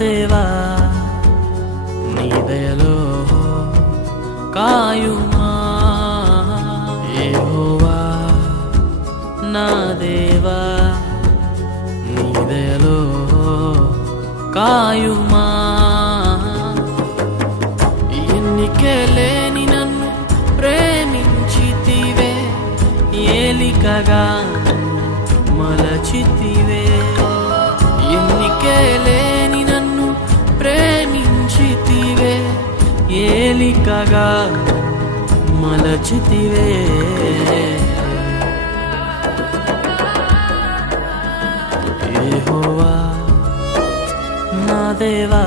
దేవా నీ దయలో కాయుమా యెహోవా నా దేవా నీ దయలో కాయుమా ఎన్నికే లేని నన్ను ప్రేమించితివే ఏలికగా మలచితివే ఎన్నికే లేని నన్ను ప్రేమించితివే ఏలికగా మలచితివే యెహోవా నా దేవా